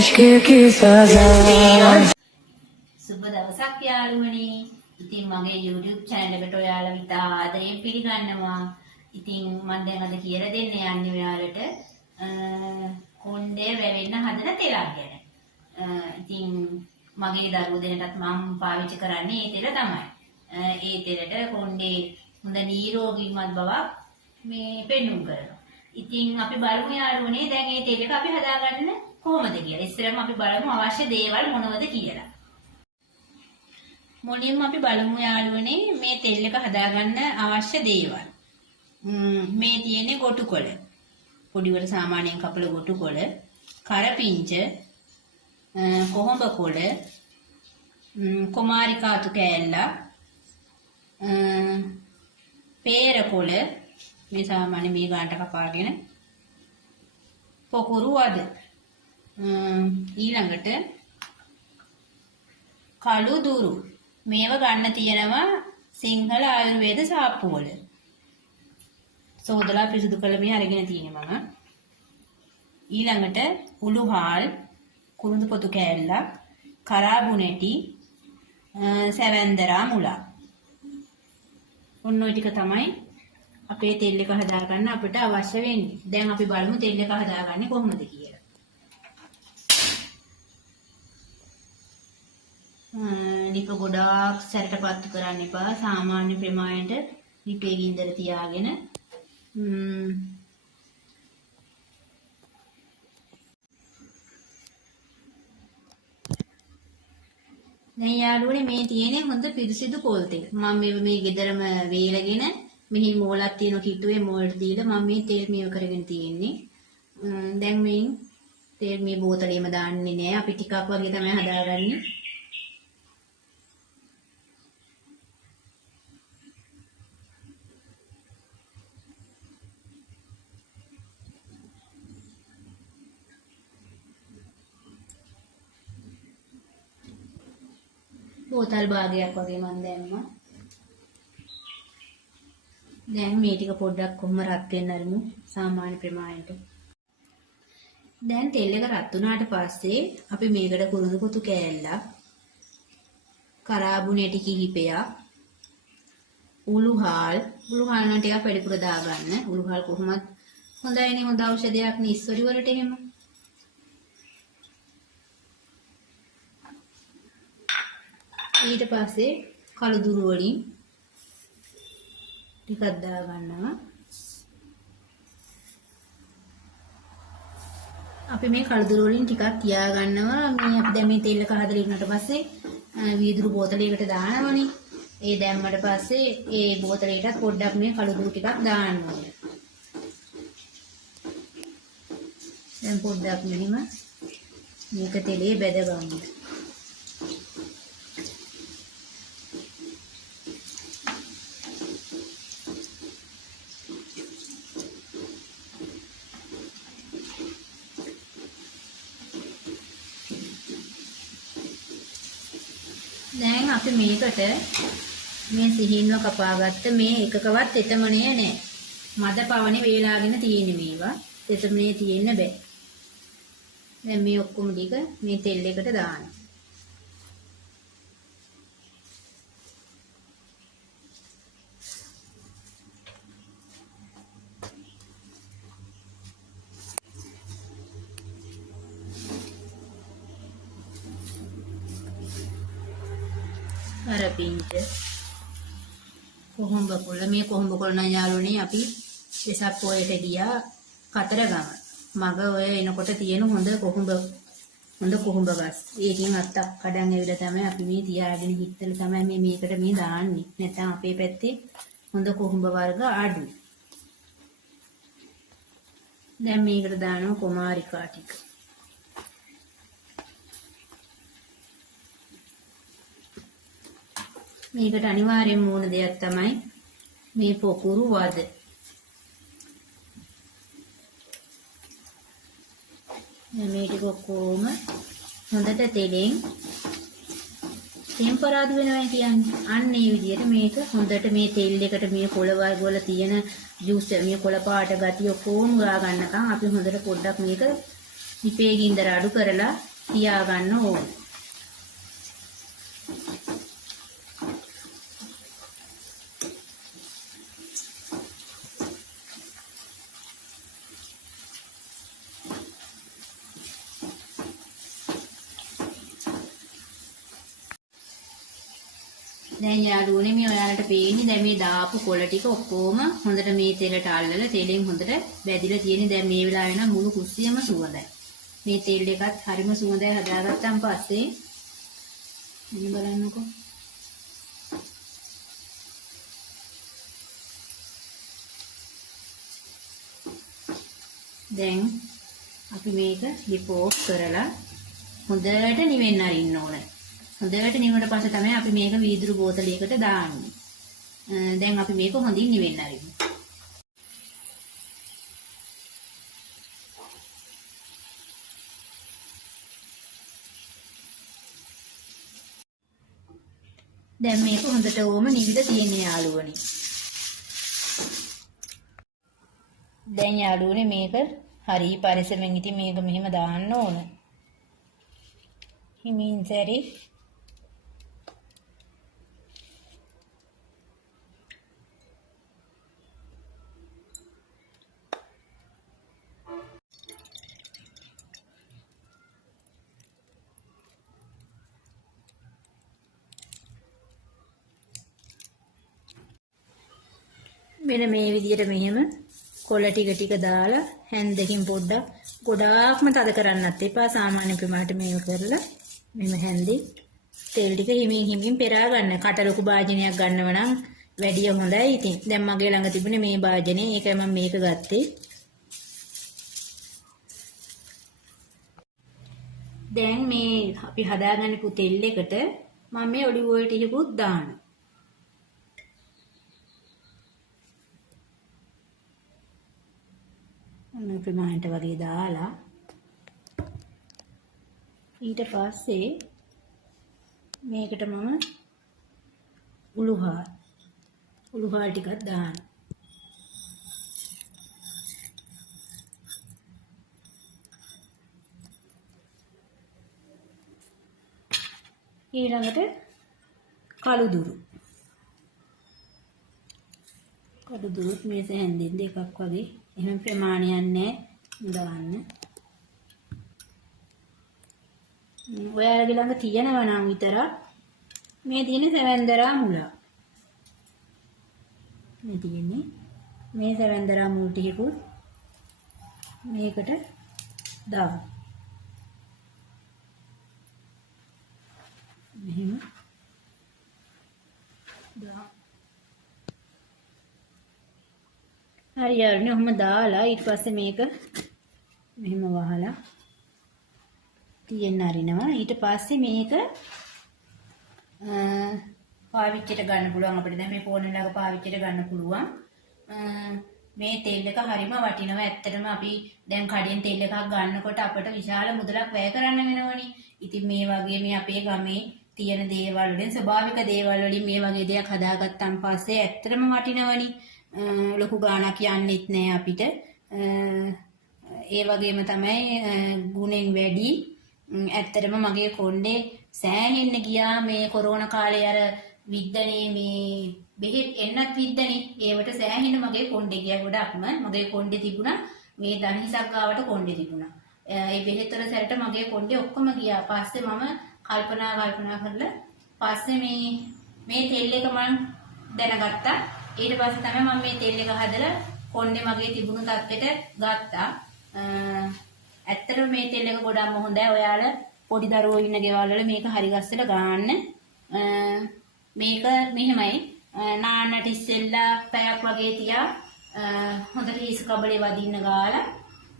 इश्क की सजा। සුබ දවසක් යාළුවනේ. ඉතින් මගේ YouTube channel එකට ඔයාලා විතා ආදරයෙන් පිළිගන්නවා. ඉතින් මම දැන් අද කියලා දෙන්න යන්නේ ඔයාලට කොණ්ඩේ වැවෙන්න හදන තෙලක් ගැන. ඉතින් මගේ දරුවෝ දෙන්නටත් මම පාවිච්චි කරන්නේ ඒ තෙල තමයි. ඒ තෙලට කොණ්ඩේ හොඳ නිරෝගීමත් බවක් මේ පෙන්වුම් කරනවා. ඉතින් අපි බලමු යාළුවනේ දැන් මේ තෙල එක අපි හදාගන්න කොහොමද කියලා. ඉස්සෙල්ලාම අපි බලමු අවශ්‍ය දේවල් මොනවද කියලා. මුලින්ම අපි බලමු යාළුවනේ මේ තෙල් එක හදාගන්න අවශ්‍ය දේවල්. මේ තියෙන්නේ ගොටුකොළ. පොඩිවට සාමාන්‍යයෙන් කපල ගොටුකොළ, කරපිංච, කොහොඹ කොළ, කුමාරිකාතු කෑල්ල, peer කොළ මේ සාමාන්‍ය මේ ගානට කපාගෙන පොකුරු වද ඊළඟට කළු දුරු මේව ගන්න තියෙනවා සිංහල ආයුර්වේද සාප්පු වල. සෝදලා පිරිසිදු කළ මේ අරගෙන තියෙනවා මම. ඊළඟට උළුහාල්, කුරුඳු පොතු කෑල්ලක්, කරාබු නැටි, සැවැන්දරා මුලා. ඔන්න ඔය ටික තමයි අපේ තෙල් එක හදාගන්න අපිට අවශ්‍ය වෙන්නේ. දැන් අපි බලමු තෙල් එක හදාගන්නේ කොහොමද කියලා. ලිප ගොඩාක් සැරට පත්තු කරන්න එපා. සාමාන්‍ය ප්‍රමාණයට ලිපේ ගින්දර තියාගෙන දැන් යාළුවනේ මේ තියෙන්නේ හොඳ පිරිසිදු පොල් තෙල්. මම මේ ගෙදරම වේලගෙන මෙහි මෝලක් තියෙන කිට්ටුවේ මෝල්ට දීලා මම මේ තෙල් මේව කරගෙන තියෙන්නේ. දැන් මේ තෙල් මේ බෝතලෙම දාන්නේ නෑ. අපි ටිකක් වගේ තමයි හදාගන්නේ. බෝතල් භාගයක් වගේ මම දැම්මා. දැන් මේ ටික පොඩ්ඩක් කොහොම රත් වෙන්න අරමු සාමාන්‍ය ප්‍රමාණයට. දැන් තෙල් එක රත් වුණාට පස්සේ අපි මේකට කුරුඳු පොතු කෑල්ලක්, කරාබු නැටි කිහිපයක්, උළුහාල් නම් ටිකක් වැඩිපුර දාගන්න. උළුහාල් කොහොමත් හොඳයිනේ, හොඳ ඖෂධයක් නේ ඉස්සරි වලට එහෙම. ඊට පස්සේ කළු දුරු වලින් ටිකක් දා ගන්නවා. අපි මේ කළු දුරු වලින් ටිකක් තියා ගන්නවා. මේ අපි දැන් මේ තෙල් එක හදලා ඉන්නට පස්සේ වීදුරු බෝතලයකට දානවනේ. ඒ දැම්මට පස්සේ ඒ බෝතලයටත් පොඩ්ඩක් මේ කළු දුරු ටිකක් දාන්න ඕනේ. දැන් පොඩ්ඩක් මෙහිම මේක තෙලේ බැද ගන්න. දැන් අපි මේකට මේ සිහින්ව කපාගත්ත මේ එකකවත් තෙතමනේ නැහැ. මද පවනේ වේලාගෙන තියෙන්නේ මේවා. තෙතමනේ තියෙන්න බෑ. දැන් මේ ඔක්කොම ටික මේ තෙල් එකට දාන්න. කරපිංච, කොහොඹ කොළ. මේ කොහොඹ කොළ නම් යාළුවනේ අපි වෙසක් පොයට ගියා කතරගම. මග ඔය එනකොට තියෙන හොඳ කොහොඹ ගස්. ඒකෙන් අත්තක් කඩන් ඇවිල්ලා තමයි අපි මේ තියාගෙන හිටලා තමයි මේකට මේ දාන්නේ. නැත්නම් අපේ පැත්තේ හොඳ කොහොඹ වර්ග අඩු. දැන් මේකට දානවා කුමාරිකා ටික. මේකට අනිවාර්යෙන් ඕන දෙයක් තමයි මේ පොකුරු වද. මේ ටික කොහොම හොඳට තෙලෙන් ටෙම්පරාදු වෙනවා කියන්නේ. අන්න ඒ විදිහට මේක හොඳට මේ තෙල් එකට මේ කොළ වල තියෙන ජූස් මේ කොළ පාට ගතිය කොහොම උරා ගන්නකම් අපි හොඳට පොඩ්ඩක් මේක ඉපේ ගින්දර අඩු කරලා තියාගන්න ඕන. දැන් යාළුවනේ මේ ඔයාලට පේන්නේ දැන් මේ දාපු කොළ ටික ඔක්කොම හොඳට මේ තෙලට අල්ලලා තෙලෙන් හොඳට බැදිලා තියෙන්නේ. දැන් මේ වෙලාවේ නම් මුළු කුස්සියම සුවඳයි. මේ තෙල් එකත් හරිම සුවඳයි. හදාගත්තාන් පස්සේ මෙන්න බලන්නකෝ. දැන් අපි මේක ලිප් ඕෆ් කරලා හොඳට නිවෙන්න අරින්න ඕනේ. හොඳට නිවුණට පස්සේ තමයි අපි මේක වීදුරු බෝතලයකට දාන්නේ. දැන් අපි මේක හොඳින් නිවෙන්න අරිමු. දැන් මේක හොඳට ඕම නිවිලා තියෙන යාළුවනේ. දැන් යාළුවනේ මේක හරි පරිස්සමෙන් ඉතින් මේක මෙහෙම දාන්න ඕන. හිමින් සැරේ මෙන්න මේ විදිහට මෙහෙම කොළ ටික ටික දාලා හැන්දකින් පොඩ්ඩක් ගොඩාක්ම තද කරන්නත් එපා. සාමාන්‍ය ප්‍රමාණයට මේක කරලා මෙන්න හැන්දේ තෙල් ටික හිමින් හිමින් පෙරා ගන්න. කට ලොකු භාජනයක් ගන්නව නම් වැඩිය හොඳයි. ඉතින් දැන් මගේ ළඟ තිබුණේ මේ භාජනේ. ඒකයි මම මේක ගත්තේ. දැන් මේ අපි හදාගන්නපු තෙල් එකට මම මේ ඔලිව් ඔයිල් ටිකකුත් දානවා. මේ ප්‍රමාණයට වගේ දාලා ඊට පස්සේ මේකට මම උළුහාල් ටිකක් දානවා. ඊළඟට කළුදුරුත් මේස හැන්දෙන් දෙකක් වගේ එහෙම ප්‍රමාණයක් නැහැ දාන්න. ඔයාලගේ ළඟ තියෙනවා නම් විතරක් මේ තියෙන්නේ සැවැන්දරා මුලා. මේ තියෙන්නේ මේ සැවැන්දරා මුල් ටිකකුත් මේකට දාන්න. මෙහෙම දාන්න. හරි යාළුවනේ ඔහොම දාලා ඊට පස්සේ මේක මෙහෙම වහලා තියෙන්න අරිනවා. ඊට පස්සේ මේක පාවිච්චියට ගන්න පුළුවන්. අපිට දැන් මේ ෆෝන් එක පාවිච්චියට ගන්න පුළුවන්. මේ තෙල් එක හරිම වටිනවා. ඇත්තටම අපි දැන් කඩෙන් තෙල් එකක් ගන්නකොට අපිට විශාල මුදලක් වැය කරන්න වෙනවනේ. ඉතින් මේ වගේ මේ අපේ ගමේ තියෙන දේවල් වලින් ස්වභාවික දේවල් වලින් මේ වගේ දෙයක් හදාගත්තාන් පස්සේ ඇත්තටම වටිනවනේ. ලොකු ගාණක් යන්නෙත් නෑ අපිට. ඒ වගේම තමයි ගුණෙන් වැඩි. ඇත්තටම මගේ කොණ්ඩේ සෑහෙන්න ගියා මේ කොරෝනා කාලේ අර විද්දනේ මේ බෙහෙත් එන්නත් විද්දනේ. ඒවට සෑහෙන්න මගේ කොණ්ඩේ ගියා ගොඩක්ම. මගේ කොණ්ඩේ තිබුණා මේ දණහිසක් ගාවට කොණ්ඩේ තිබුණා. ඒ බෙහෙත් වල සැරට මගේ කොණ්ඩේ ඔක්කොම ගියා. පස්සේ මම කල්පනා කරලා පස්සේ මේ තෙල් එක මම දැනගත්තා. ඊට පස්සේ තමයි මම මේ තෙල් එක හදලා කොණ්ඩේ මගේ තිබුණු තත්ත්වෙට ගත්තා. ඇත්තටම මේ තෙල් එක ගොඩක්ම හොඳයි. ඔයාලා පොඩි දරුවෝ ඉන්න ගෙවල් වල මේක හරි ගස්සලා ගන්න. මේක මෙහෙමයි නාන්නට ඉස්සෙල්ලා පැයක් වගේ තියා හොඳට හිස් කබලේ වදින්න ගාලා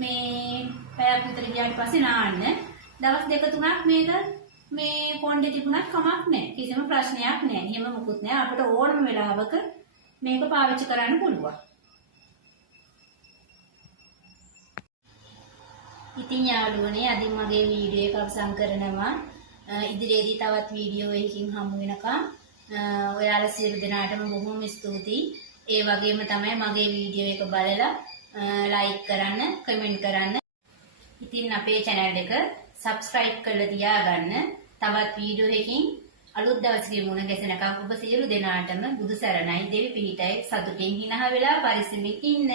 මේ පැයක් විතර ගියාට පස්සේ නාන්න. දවස් දෙක තුනක් මේක මේ කොණ්ඩේ තිබුණත් කමක් නැහැ. කිසිම ප්‍රශ්නයක් නැහැ. එහෙම මොකුත් නැහැ. අපිට ඕනම වෙලාවක මේක පාවිච්චි කරන්න පුළුවන්. ඉතින් යාළුවනේ අද මගේ වීඩියෝ එක අවසන් කරනවා. ඉදිරියේදී තවත් වීඩියෝ එකකින් හමු වෙනකම් ඔයාලා සියලු දෙනාටම බොහොම ස්තුතියි. ඒ වගේම තමයි මගේ වීඩියෝ එක බලලා ලයික් කරන්න, කමෙන්ට් කරන්න. ඉතින් අපේ channel එක subscribe කරලා තියාගන්න. තවත් වීඩියෝ එකකින් අලුත් දවසකින් මුණ ගැසෙනකම් ඔබ සියලු දෙනාටම බුදු සරණයි, දෙවි පිහිටයි, සතුටින් හිනහ වෙලා පරිස්සමින් ඉන්න.